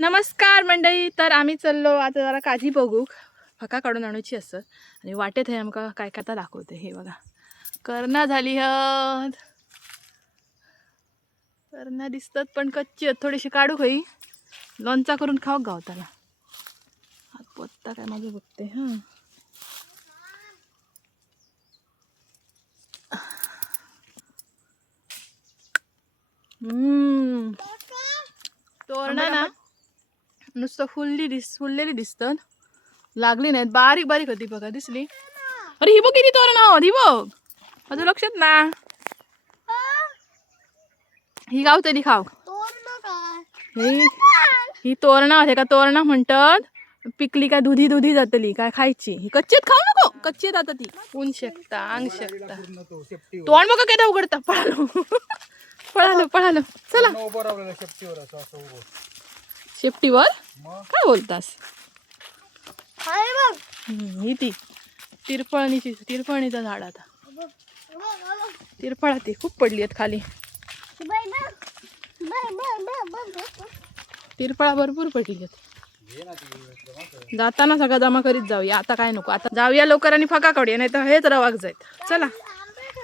नमस्कार मंडळी. तर आम्ही चाललो आता जरा काजी बघू, फका काढून आणायची असत आणि वाटेत हे आमका काय काय आता दाखवते. हे बघा, करणा झाली हत, करणा दिसतात पण कच्ची आहेत. थोडीशी काढू खाई, लोणचा करून खाऊ गावताला. हात पोत्ता काय माझे बघते. हां, तोरणा ना नुसतं फुललेली दिसतात, लागली नाहीत. बारीक बारीक होती बघा, दिसली. अरे ही बघ किती तोरण आहोत, ही बघ, माझं लक्षात ना. ही गावतली खाव. ही तोरणा होते का? तोरणा म्हणतात. पिकली काय दुधी दुधी जातली काय खायची. ही कच्चीत खाऊ नको, कच्ची जात ती. ऊन शकता, अंग शकता. तोंड बघा काय उघडता. पळालो पळालो पळालो. चला शेपटीवर काय बोलतास? ही ती तिरफळणीचं झाड. आता तिरफळा ती खूप पडली आहेत खाली. तिरफळा भरपूर पडली आहेत. जाताना सगळा जमा करीत जाऊया. आता काय नको, आता जाऊया लवकर आणि फका काढूया, नाही तर हेच रवाग जायत. चला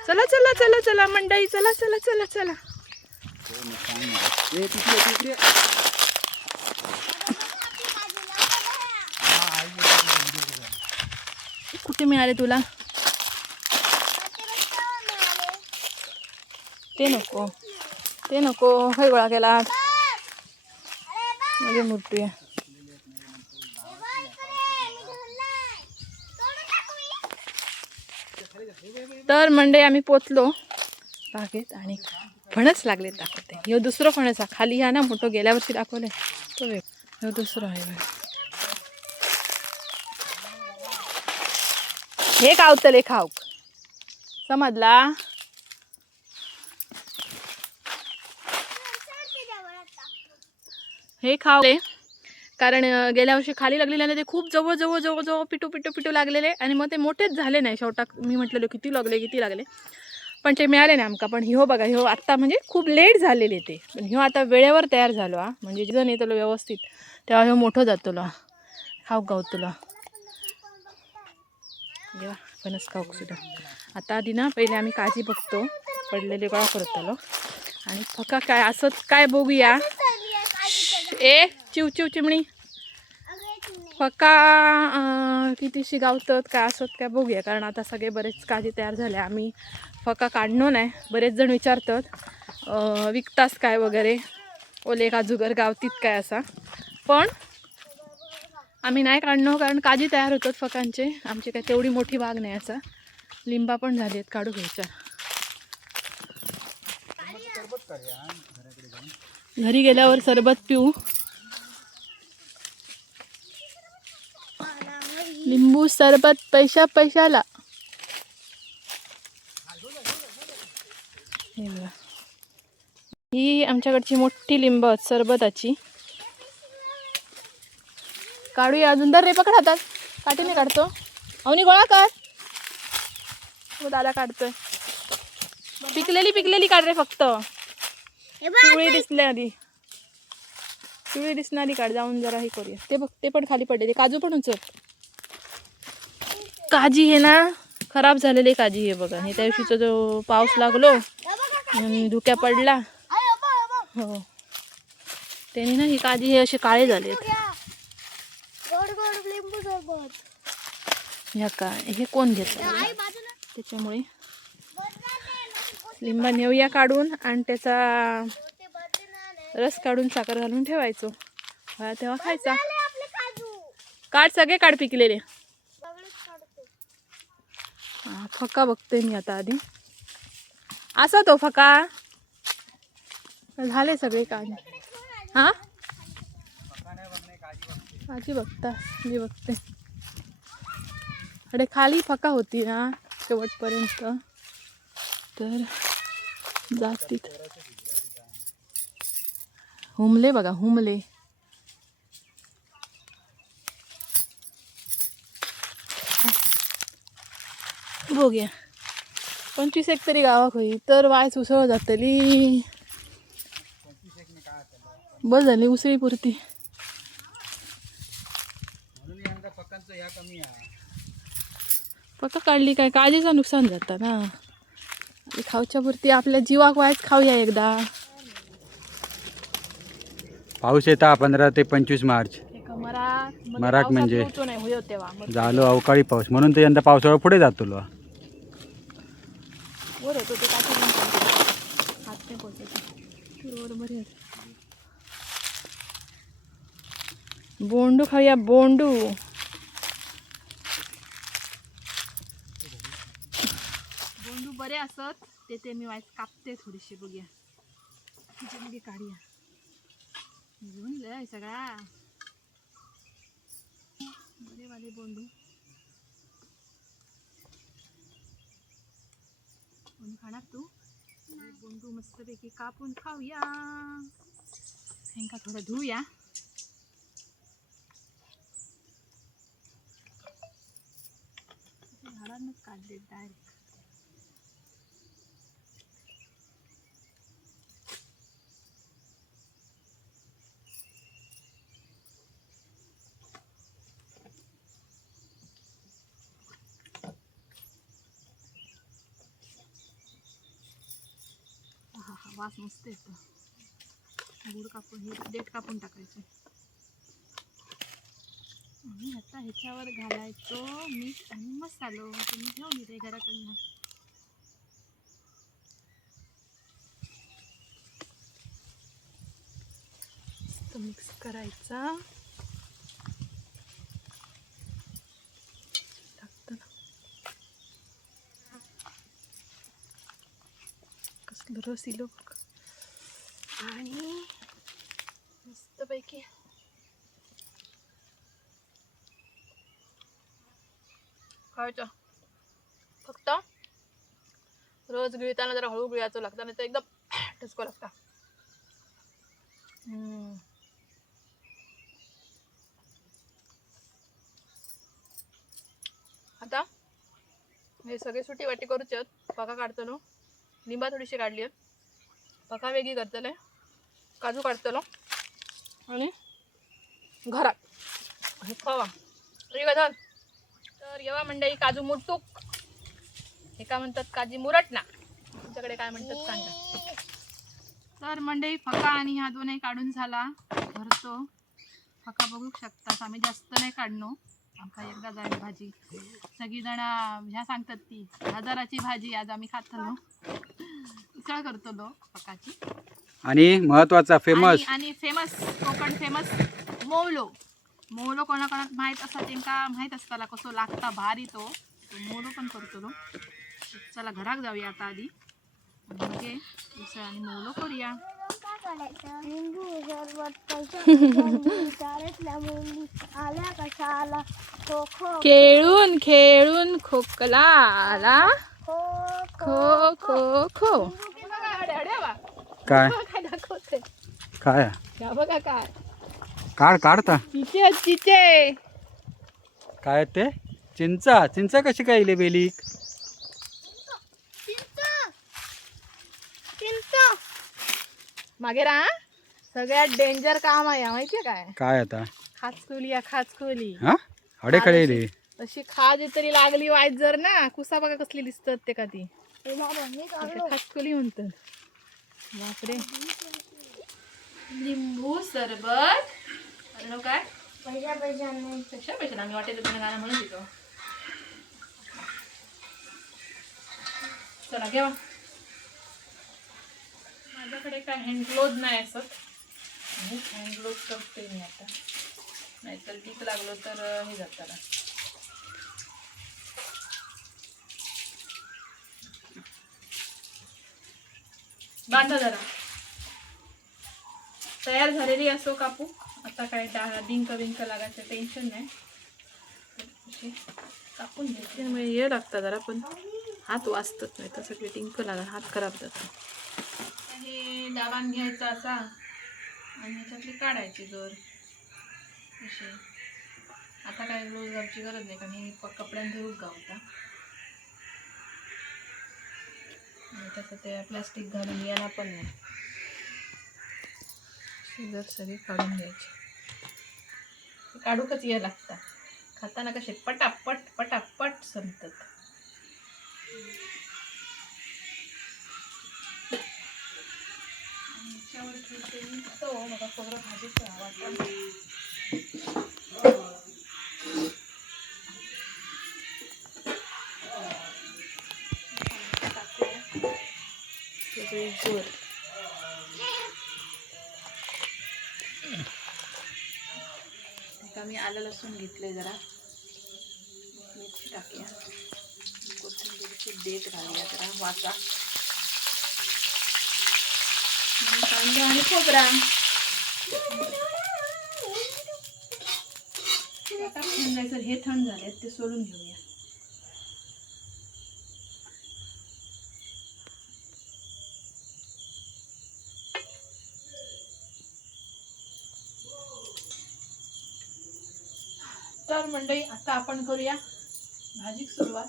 चला चला चला चला मंडळी, चला चला चला चला. कुठे मिळाले तुला? ते नको, ते नको. हे गोळा केला माझी मोठी. तर मंडळी आम्ही पोचलो बागेत आणि फणस लागले दाखवते. ह्यो दुसरं फणस आहे. खाली ह्या ना मोठं गेल्या वर्षी दाखवले तो ह्यो दुसरं आहे. हे कावतले खाऊक समजला. हे खावले कारण गेल्या वर्षी खाली लागलेले आणि ते खूप जवळ जवळ जवळ जवळ पिटू पिटू पिटू लागलेले आणि मग ते मोठेच झाले नाही. शेवटा मी म्हटलेलो किती लागले पण ते मिळाले नाही आमका. पण ह्यो बघा, ह्यो आत्ता म्हणजे खूप लेट झालेले ते, पण ह्यो आता वेळेवर तयार झालो. म्हणजे जण येतलो व्यवस्थित तेव्हा ह्यो मोठं जातलो. खाऊक गावतलो जेव्हा फणस खाऊक सुद्धा. आता आधी ना पहिले आम्ही काजी बघतो, पडलेले गोळा करत आलो आणि फका काय असत काय बघूया. ए चिव चिव चिमणी, फका कितीशी गावतात काय असत काय बघूया. कारण आता सगळे बरेच काजी तयार झाले. आम्ही फका काढणो नाही. बरेच जण विचारतात विकतास काय वगैरे, ओले काजूगर गावतीत काय असा. पण आम्ही नाही काढणं कारण काजी तयार होतात फकांचे. आमची काय तेवढी मोठी बाग नाही. असा लिंबा पण झाली आहेत, काढू घ्यायच्या. घरी गेल्यावर सरबत पिऊ. लिंबू सरबत पैशाला. ही आमच्याकडची मोठी लिंब सरबताची. काढूया अजून. दर रे पकड हातात, काठीने काढतो. अवनी गोळा कर. दादा काढतोय. पिकलेली काढ रे फक्त. पिवळी दिसणारी काढ. जाऊन जरा हे करूया. ते बघ, ते पण खाली पडलेले काजू पण उचल. काजी हे ना खराब झालेले काजी हे बघा. हे त्या दिवशीचा जो पाऊस लागलो धुक्या पडला हो त्याने ना ही काजी हे असे काळे झाले. ह्या काय हे कोण घेतलं त्याच्यामुळे लिंबा नेऊया काढून आणि त्याचा रस काढून साखर घालून ठेवायचो. तेव्हा खायचा. काढ सगळे काढ पिकलेले. फका बघते मी आता आधी. असा तो फका झाले सगळे काढ. हा काजी बघता मी बघते. अरे खाली फका होती ना शेवटपर्यंत तर जास्तीत हुमले बघा हुमले. बघूया 25 एक तरी गावाक होई तर वाय सुसळ जातली. बस झाली उसळी पुरती. पक्का काढली काय काळजीचं नुकसान जातं ना. खाऊच्या पुरती आपल्या जीवाक वाईट खाऊया एकदा. पाऊस येता 15 ते 25 मार्च. मराठ म्हणजे झालो अवकाळी पाऊस म्हणून ते यंदा पावसाळा पुढे जातो. बोंडू खाऊया बोंडू. बोंडू बरे असत ते मी वाईट कापते थोडीशी बघूया. तिच्यामध्ये काढूया. घेऊन लय सगळा बरे वाले बोंडू. कोणी खाणार तू? बोंडू मस्तपैकी कापून खाऊया. ह्यांका थोडं धुवूया. झाडांनाच काढले डायरेक्ट. वास मस्त येतो. गुड कापून हे देठ कापून टाकायचे आणि आता ह्याच्यावर घालायचो मीठ आणि मसालो. तुम्ही घेऊन येते घराकडनं. मिक्स करायचा. टाकतो ना. कसलं रस इलो आणि मस्तपैकी खायचं. फक्त रोज गिळताना जरा हळू गिळायचं लागतं नाही तर एकदम ठसको लागता. आता हे सगळे सुटी वाटी करूच. पका काढतलो. लिंबा थोडीशी काढली आहे. पका वेगळी करतले. काजू काढतलो आणि घरात हे खावा. ठीक आहे तर येवा मंडळी काजू मुरतूक. हे काय म्हणतात काजी मुरटना. तुमच्याकडे काय म्हणतात सांगा. तर मंडळी फका आणि ह्या दोनही काढून झाला. भरतो फका बघू शकता. आम्ही जास्त नाही काढणो. आमका एकदा जाईल भाजी. सगळी जण ह्या सांगतात ती 1000ची भाजी आज आम्ही खातलो. उसळ करतलो फकाची. आणि महत्वाचा फेमस आणि फेमस कोकण फेमस मोवलो. मोवलो कोणाकोणाक माहीत असता तेंका माहीत असताला कसो लागता भारी तो मोवलो पण करतलो. चला घराक जाऊया आता आधी. म्हणजे उसळ आणि मोवलो करूया. खेळून खेळून खोकला आला. खो खो खो. काय दाखवते काय बघा काय काढ काढता चिचे काय ते चिंचा कशी काय इले बेलीक. मागे राहा. सगळ्यात डेंजर काम आहे माहितीये काय. काय आता खाचकुली या खाचकुली. हा अडे खडे रे. अशी खाज तरी लागली वाईट जर ना कुसा बघा कसली दिसतात ते का ती खाचकुली म्हणतात. बापरे. लिंबू सरबत काय पैसे आम्ही वाटेल गाणं म्हणून देतो. चला घेवा. माझ्याकडे काय हँडग्लोज नाही असत. हँडग्लोज करते मी आता. नाहीतर टीक लागलो तर हे जाताना. बांधा जरा. तयार झालेली असो कापू. आता काय डिंक बिंक लागायचं टेन्शन नाही. कापून घ्यायचे हे लागतं जरा पण हात वाचतात नाही तर सगळे डिंक लागा हात खराब जातात. हे दाबान घ्यायचा असा आणि ह्याच्यातली काढायची गर अशी. आता काय ग्लोव्ज घालची गरज नाही कारण हे कपड्यान धरून गावता. तसं ते प्लास्टिक घालून येणार पण नाही. जर सगळे काढून घ्यायचे, काढूकच यायला लागतात. खाताना कसे पटापट पटापट संपतात. याच्यावर ठेवते मी तो मला खोबरं भाजीचा वाटण. गोड मी आलं लसूण घेतलंय, जरा मिरची टाकूया, कोथिंबीरची देठ घालूया, जरा वाचा आणि कांदा आणि खोबरा. आता थंड हे थंड झाले ते सोलून घेऊया. तर मंडळी आता आपण करूया भाजी सुरुवात.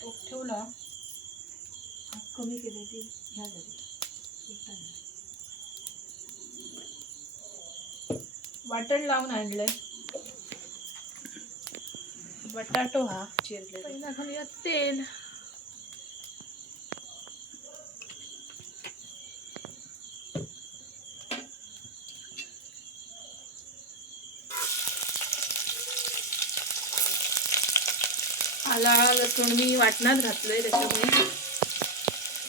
टोप ठेवला, कमी केले ती ह्या झाली. वाटण लावून आणलंय, बटाटो हा चिरले. पहिला घालूया तेल. आला लसूण मी वाटणात घातलंय, त्याच्यामुळे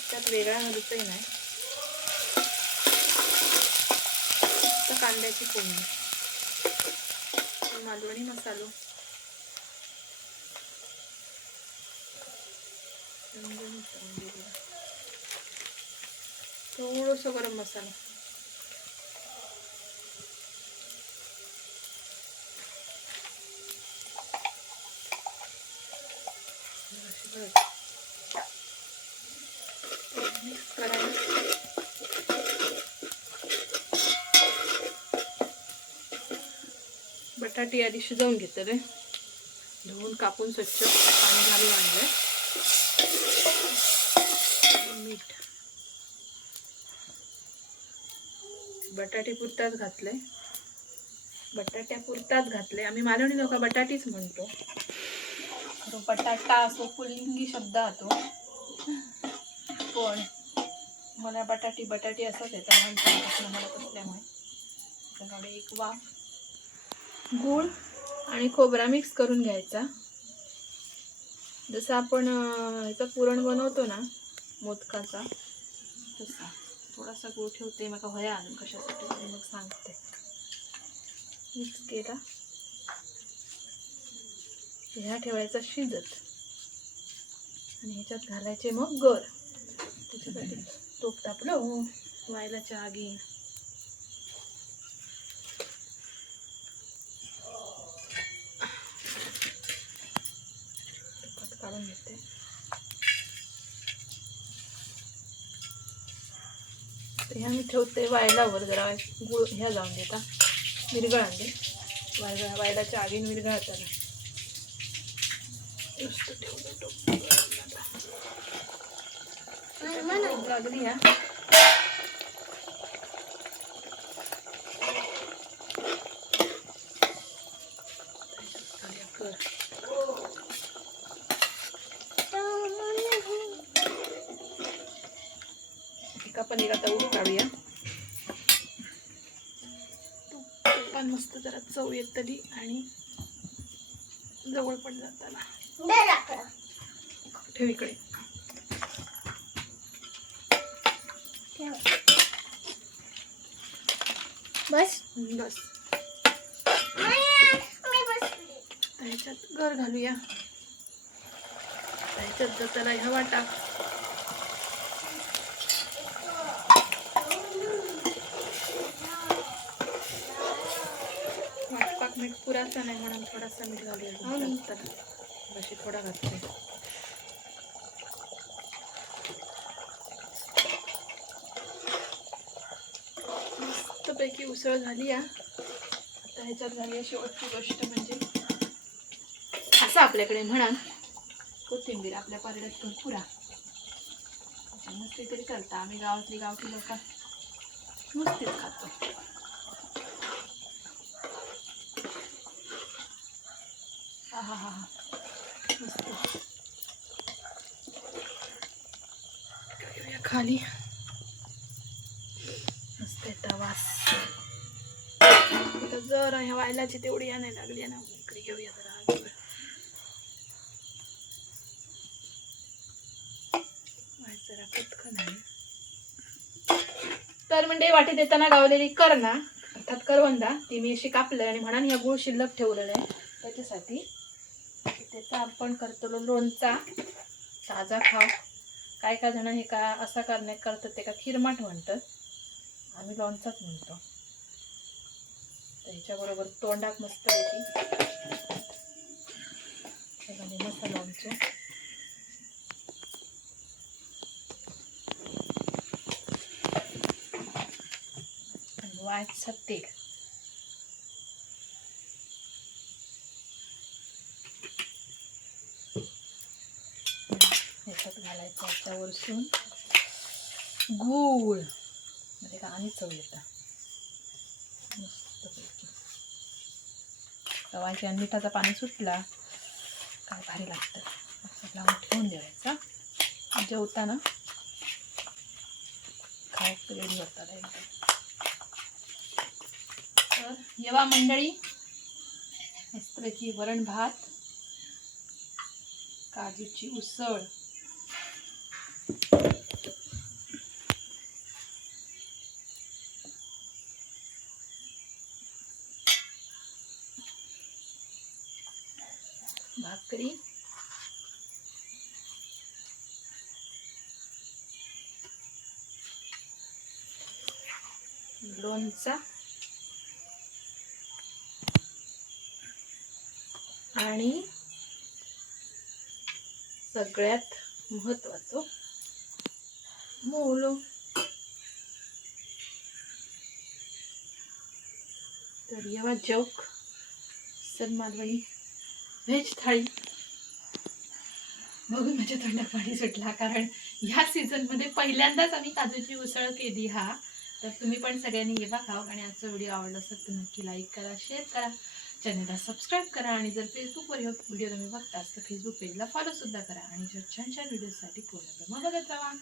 त्यात वेगळा घालूचही नाही. तर कांद्याची फोडणी, मालवणी मसालो, थोडंसं गरम मसाला, मिक्स करायला. बटाटे आधी शिजवून घेतले, धुवून कापून स्वच्छ पाणी घालून आणलंय. मीठ बटाटे पुरताच घातले, बटाट्या पुरताच घातले. आम्ही मालवणी लोक बटाटीच म्हणतो. बटाटा असो पुल्लिंगी शब्द होतो, पण मला बटाटी बटाटी असंच येतं म्हणत असल्यामुळे. त्याच्याकडे एक वाफ, गूळ आणि खोबरा मिक्स करून घ्यायचा. जसं आपण ह्याचं पुरण बनवतो ना मोदकाचा, तसा थोडासा गूळ ठेवते. मग वया आणून कशासाठी मग सांगते. मिक्स केला, ह्या ठेवायचा शिजत आणि ह्याच्यात घालायचे मग गर. त्याच्यासाठी तूप तापलं व्हायलाच्या आगी. तुपात काढून घेते. ह्या मी ठेवते वायलावर, जरा गुळ ह्या जाऊन देता विरघळ आणले. वायलाच्या आगीन विरघळताना नुसतं ठेवलं टोप लागली. ह्या एका पनीर आता उडी काढूया. तुपान मस्त जरा चव येतली आणि जवळ पण जाताना. ठेव इकडे. बस बस. ह्याच्यात गर घालूया. ह्याच्यात त्याला हवा टाक. वाटपाक मीठ पुरासा नाही म्हणून थोडासा मीठ घालूया. अशी थोडा घालते. मस्तपैकी उसळ झाली. आता ह्याच्यात झाली शेवटची गोष्ट म्हणजे असं आपल्याकडे म्हणाल कोथिंबीर. आपल्या पारड्यात भरपूर मस्त तरी चालतं. आम्ही गावातली लोक नुसतीच खातो. आहा मस्त. घेऊया खाली. मस्त येता वास. आता जरा ह्या वायलाची तेवढी आणायला लागली ना, इकडे घेऊया जरा. जरा पटकन आहे. तर म्हणजे वाटी देताना गावलेली करना अर्थात करवंदा ती मी अशी कापलंय आणि म्हणून या गुळ शिल्लक ठेवलेलं आहे त्याच्यासाठी. त्याचा आपण करतो लोणचा. ताजा खाव. काय काय जण हे का असा करतात ते का खिरमाट म्हणतात, आम्ही लोणचाच म्हणतो. त्याच्याबरोबर तोंडाक मस्त होती मसाला लोणचं. वायचं तेल. ह्याच्यात घालायचं याच्यावरसून गूळ म्हणजे का आणि चव येतं मस्तपैकी. तवाच्या मिठाचा पाणी सुटला काय भारी लागतं. लावून ठेवून द्यायचा. जेवताना खायचं रेडी होतात एकदम. तर येवा मंडळी, मस्तपैकी वरण भात, काजूची उसळ, भाकरी, लोणचा आणि सगळ्यात महत्वाचं मोलो. तर येवा जोक सण मालवणी व्हेज थाळी. बघून माझ्या तोंडात पाणी सुटला, कारण ह्या सीझनमध्ये पहिल्यांदाच आम्ही काजूची उसळ केली. तर तुम्ही पण सगळ्यांनी येवा खाव. आणि आजचा व्हिडिओ आवडला असेल तर नक्की लाईक करा, शेअर करा, चॅनलला सबस्क्राईब करा. आणि जर फेसबुकवर व्हिडिओ तुम्ही बघतास तर फेसबुक पेजला फॉलो सुद्धा करा. आणि जर छान छान व्हिडिओसाठी पूर्ण बघत राहा.